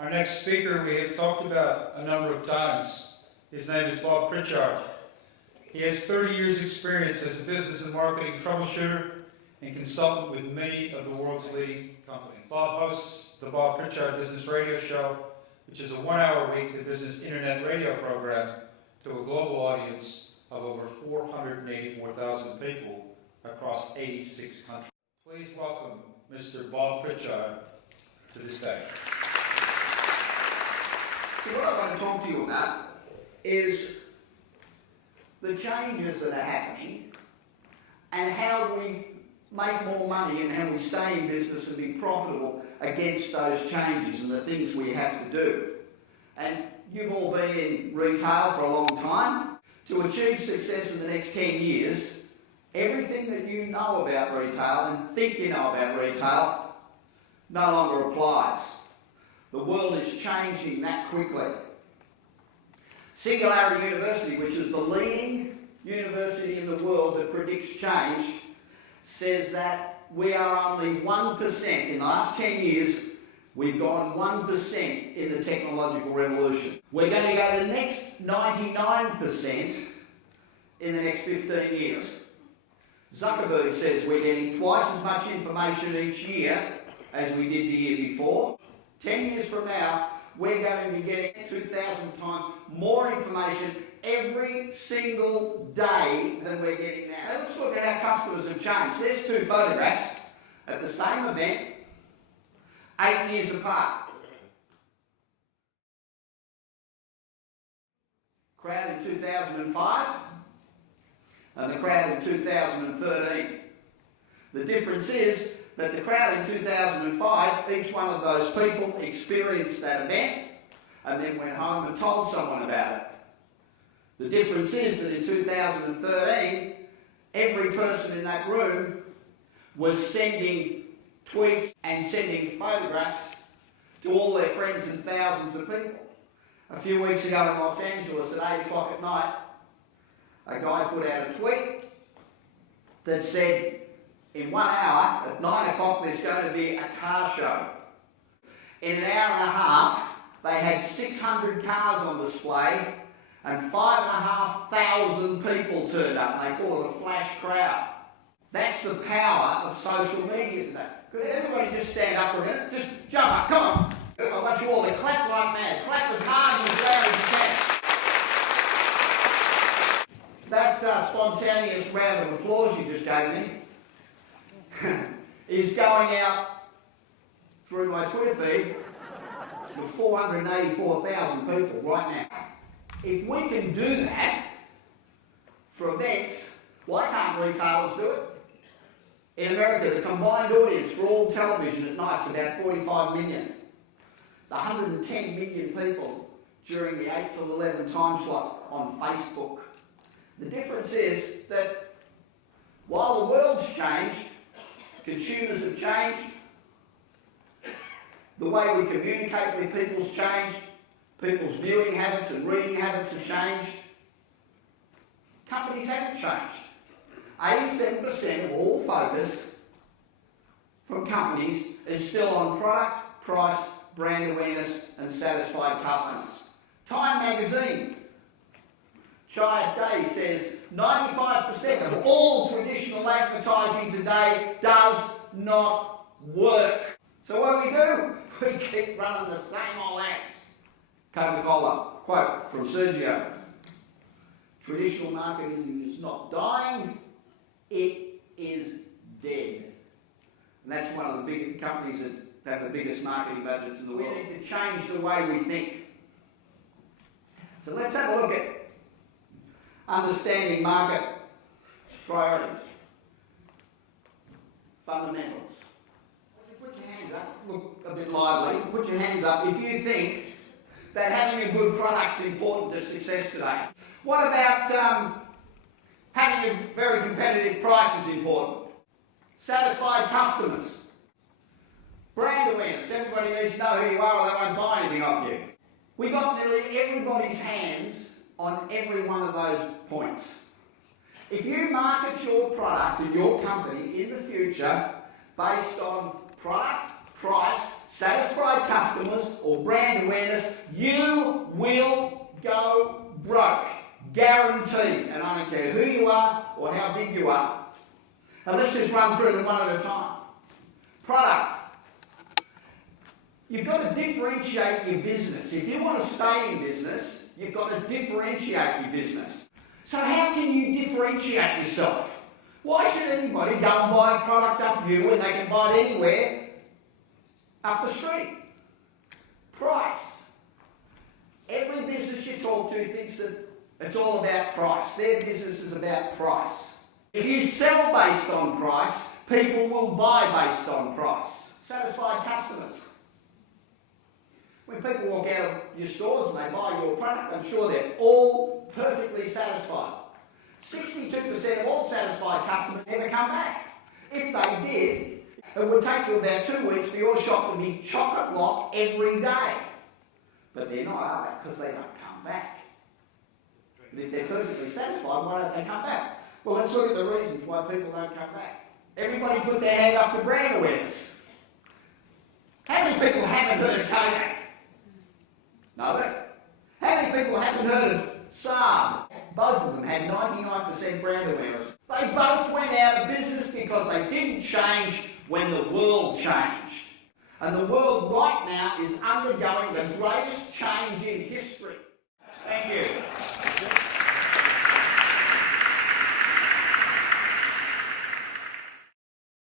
Our next speaker we have talked about a number of times. His name is Bob Pritchard. He has 30 years experience as a business and marketing troubleshooter and consultant with many of the world's leading companies. Bob hosts the Bob Pritchard Business Radio Show, which is a 1-hour weekly business internet radio program to a global audience of over 484,000 people across 86 countries. Please welcome Mr. Bob Pritchard to the stage. So what I want to talk to you about is the changes that are happening and how we make more money and how we stay in business and be profitable against those changes and the things we have to do. And you've all been in retail for a long time. To achieve success in the next 10 years, everything that you know about retail and think you know about retail no longer applies. The world is changing that quickly. Singularity University, which is the leading university in the world that predicts change, says that we are only 1%. In the last 10 years, we've gone 1% in the technological revolution. We're going to go the next 99% in the next 15 years. Zuckerberg says we're getting twice as much information each year as we did the year before. 10 years from now, we're going to be getting 2,000 times more information every single day than we're getting now. Let's look at how customers have changed. There's two photographs at the same event, 8 years apart. Crowd in 2005 and the crowd in 2013. The difference is that the crowd in 2005, each one of those people experienced that event and then went home and told someone about it. The difference is that in 2013, every person in that room was sending tweets and sending photographs to all their friends and thousands of people. A few weeks ago in Los Angeles at 8 o'clock at night, a guy put out a tweet that said, in 1 hour, at 9 o'clock, there's going to be a car show. In an hour and a half, they had 600 cars on display and 5,500 people turned up. And they call it a flash crowd. That's the power of social media today. Could everybody just stand up for a minute? Just jump up, come on. I want you all to clap like mad. Clap as hard and as loud as you can. That spontaneous round of applause you just gave me is going out through my Twitter feed to 484,000 people right now. If we can do that for events, why can't retailers do it? In America, the combined audience for all television at night is about 45 million. It's 110 million people during the 8 till 11 time slot on Facebook. The difference is that while the world's changed, consumers have changed, the way we communicate with people's changed, people's viewing habits and reading habits have changed. Companies haven't changed. 87% of all focus from companies is still on product, price, brand awareness and satisfied customers. Time magazine, Chiat Day says 95% of all traditional advertising today does not work. So what do? We keep running the same old ads. Coca-Cola, quote from Sergio, traditional marketing is not dying, it is dead. And that's one of the big companies that have the biggest marketing budgets in the world. We need to change the way we think. So let's have a look at understanding market priorities, fundamentals. Put your hands up, look a bit lively, put your hands up if you think that having a good product is important to success today. What about having a very competitive price is important? Satisfied customers. Brand awareness, everybody needs to know who you are or they won't buy anything off you. We got nearly everybody's hands on every one of those points. If you market your product and your company in the future based on product, price, satisfied customers or brand awareness, you will go broke. Guaranteed. And I don't care who you are or how big you are. And let's just run through them one at a time. Product. You've got to differentiate your business. If you want to stay in business, you've got to differentiate your business. So how can you differentiate yourself? Why should anybody go and buy a product off you when they can buy it anywhere up the street? Price. Every business you talk to thinks that it's all about price. Their business is about price. If you sell based on price, people will buy based on price. Satisfied customers. When people walk out of your stores and they buy your product, I'm sure they're all perfectly satisfied. 62% of all satisfied customers never come back. If they did, it would take you about 2 weeks for your shop to be chock-a-block every day. But they're not, are they? Because they don't come back. But if they're perfectly satisfied, why don't they come back? Well, let's look at the reasons why people don't come back. Everybody put their hand up to brand awareness. How many people haven't heard of Kodak? Nobody. How many people haven't heard of Saab? Both of them had 99% brand awareness. They both went out of business because they didn't change when the world changed. And the world right now is undergoing the greatest change in history. Thank you.